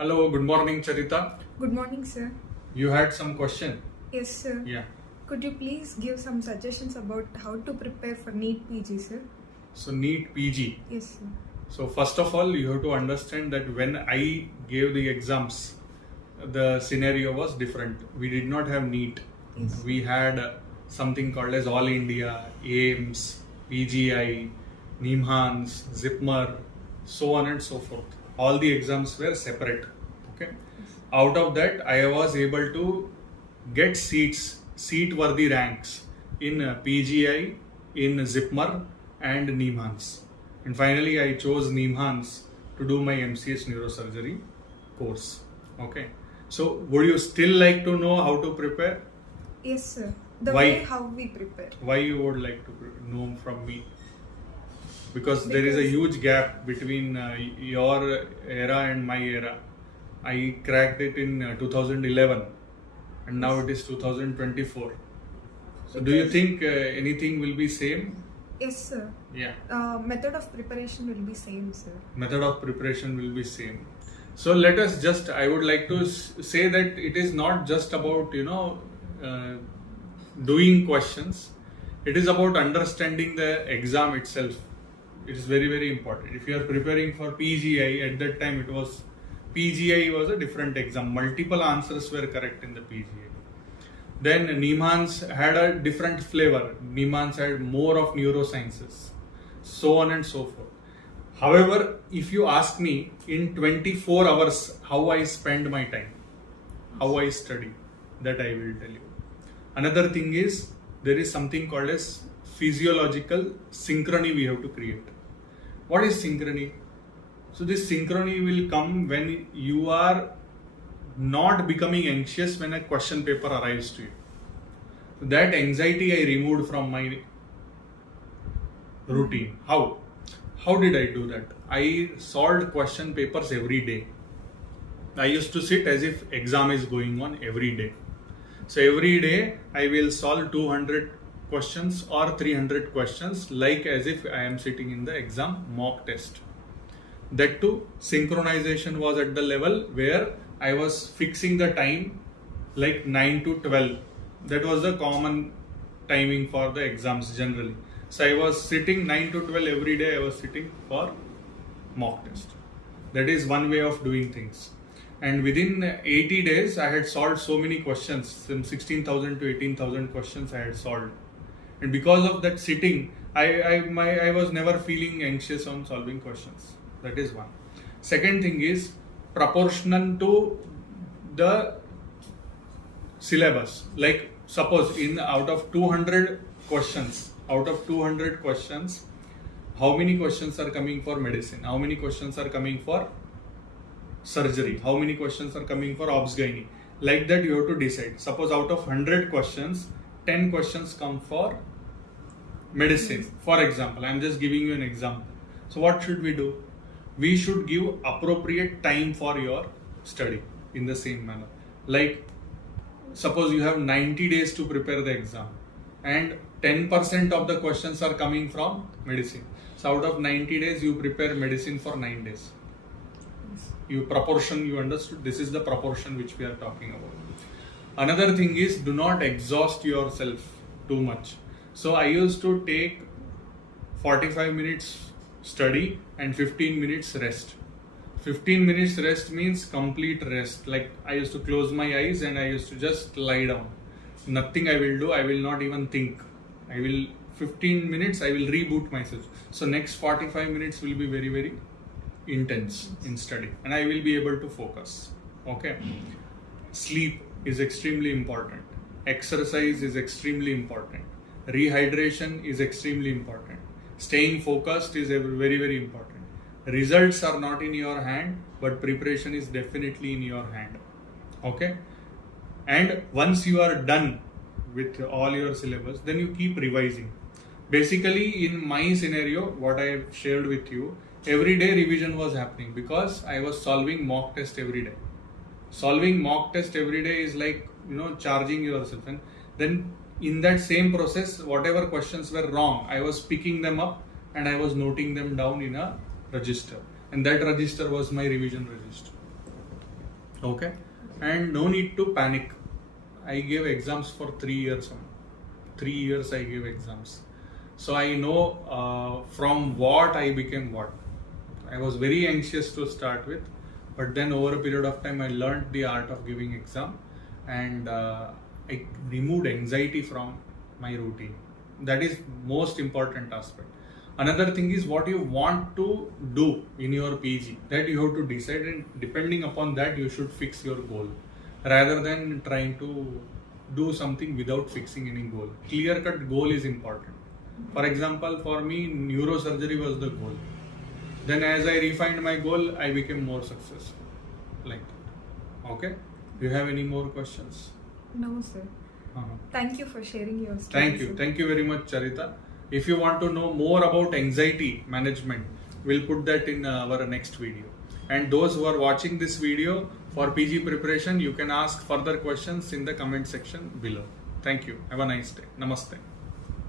Hello, good morning, Charita. Good morning, sir. You had some question? Yes, sir. Yeah. Could you please give some suggestions about how to prepare for NEET PG, sir? So, NEET PG. Yes, sir. So, first of all, you have to understand that when I gave the exams, the scenario was different. We did not have NEET. Yes. We had something called as All India, AIMS, PGI, NIMHANS, ZIPMER, so on and so forth. All the exams were separate. Okay. Out of that, I was able to get seat-worthy ranks in PGI, in ZIPMER and NIMHANS. And finally, I chose NIMHANS to do my MCS neurosurgery course. Okay. So, would you still like to know how to prepare? Yes, sir. The Why? way how we prepare. Why you would like to know from me? Because there is a huge gap between your era and my era. I cracked it in 2011 and now it is 2024. So do you think anything will be same? Yes, sir. Yeah. Method of preparation will be same, sir. Method of preparation will be same. So let us just, I would like to say that it is not just about, doing questions. It is about understanding the exam itself. It is very, very important. If you are preparing for PGI, at that time PGI was a different exam. Multiple answers were correct in the PGI. Then NIMHANS had a different flavor. NIMHANS had more of neurosciences, so on and so forth. However, if you ask me in 24 hours how I spend my time, how I study, that I will tell you. Another thing is, there is something called as physiological synchrony we have to create. What is synchrony? So this synchrony will come when you are not becoming anxious when a question paper arrives to you. That anxiety I removed from my routine. How? How did I do that? I solved question papers every day. I used to sit as if exam is going on every day. So every day I will solve 200 questions or 300 questions like as if I am sitting in the exam mock test. That too, synchronization was at the level where I was fixing the time like 9 to 12. That was the common timing for the exams generally. So I was sitting 9 to 12 every day, I was sitting for mock test. That is one way of doing things. And within 80 days, I had solved so many questions, some 16,000 to 18,000 questions I had solved. And because of that sitting, I was never feeling anxious on solving questions. That is one. Second thing is proportional to the syllabus. Like suppose out of 200 questions, how many questions are coming for medicine? How many questions are coming for surgery? How many questions are coming for obs-gynae? Like that you have to decide. Suppose out of 100 questions, 10 questions come for medicine. For example, I am just giving you an example. So what should we do? We should give appropriate time for your study in the same manner. Like suppose you have 90 days to prepare the exam and 10% of the questions are coming from medicine. So out of 90 days you prepare medicine for 9 days. You understood? This is the proportion which we are talking about. Another thing is, do not exhaust yourself too much. So I used to take 45 minutes study and 15 minutes rest. 15 minutes rest means complete rest. Like I used to close my eyes and I used to just lie down. Nothing I will do, I will not even think. 15 minutes I will reboot myself. So next 45 minutes will be very, very intense in study and I will be able to focus. Okay. Sleep is extremely important. Exercise is extremely important. Rehydration is extremely important. Staying focused is very, very important. Results are not in your hand, but preparation is definitely in your hand. Okay. And once you are done with all your syllabus, then you keep revising. Basically, in my scenario, what I have shared with you, every day revision was happening because I was solving mock test every day. Solving mock test every day is like, charging yourself. And then in that same process, whatever questions were wrong, I was picking them up and I was noting them down in a register. And that register was my revision register. Okay, and no need to panic. I gave exams for 3 years. 3 years I gave exams, so I know from what I became what. I was very anxious to start with, but then over a period of time I learned the art of giving exam, and I removed anxiety from my routine. That is most important aspect. Another thing is what you want to do in your PG, that you have to decide, and depending upon that you should fix your goal rather than trying to do something without fixing any goal. Clear cut goal is important. For example, for me neurosurgery was the goal. Then as I refined my goal, I became more successful. Like that. Okay? Do you have any more questions? No, sir. Thank you for sharing your stories. Thank you. Thank you very much, Charita. If you want to know more about anxiety management, we'll put that in our next video. And those who are watching this video for PG preparation, you can ask further questions in the comment section below. Thank you. Have a nice day. Namaste.